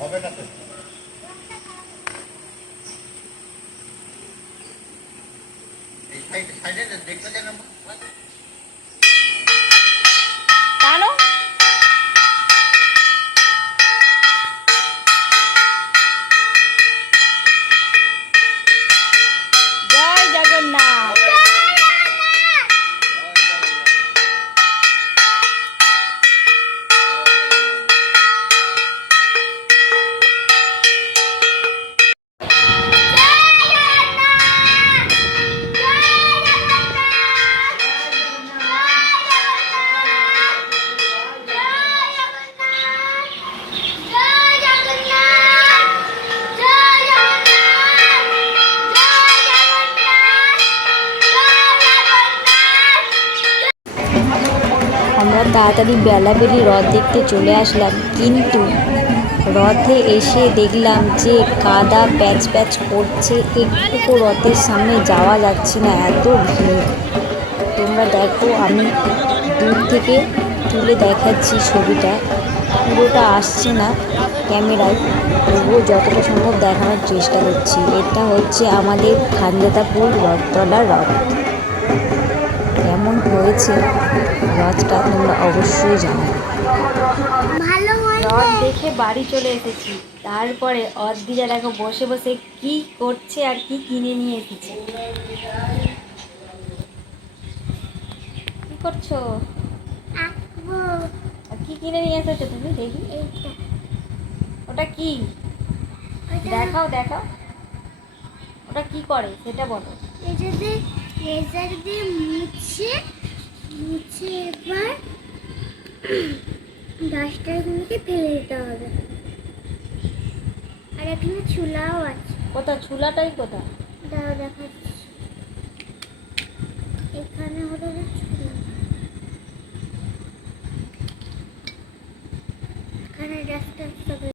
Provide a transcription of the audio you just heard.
হবে না তো সাইডে দেখতে চাই না টানো। জয় জগন্নাথ। আমরা তাড়াতাড়ি বেলা বেরিয়ে রথ দেখতে চলে আসলাম, কিন্তু রথে এসে দেখলাম যে কাদা প্যাচ প্যাচ করছে, একটুকু রথের সামনে যাওয়া যাচ্ছে না, এত ভিড়। তোমরা দেখো, আমি দূর থেকে তুলে দেখাচ্ছি ছবিটা, পুরোটা আসছে না ক্যামেরায়, তবুও যতটা সম্ভব দেখানোর চেষ্টা করছি। এটা হচ্ছে আমাদের খানজাতাপুর রথতলার রথ। কেমন হয়েছে রথটা তোমরা অবশ্যই জানো। রথ দেখে বাড়ি চলে এসেছি, তারপরে অদ্দিজা দেখো বসে বসে কি করছে আর কি কিনে নিয়ে এসেছে। কি করছো? আর কি কিনে নিয়ে এসেছো তুমি? দেখি ওটা কি, দেখাও দেখাও, ওটা কি করে সেটা বলো। রেজার দিয়ে মুছে মুছে এবার ডাস্টারগুলোকে ফেলে দিতে হবে। আর এখানে চুলাও আছে। কোথায় চুলাটাই কোথায়? দাও দেখাচ্ছি। এখানে হলো চুলা, এখানে ডাস্টার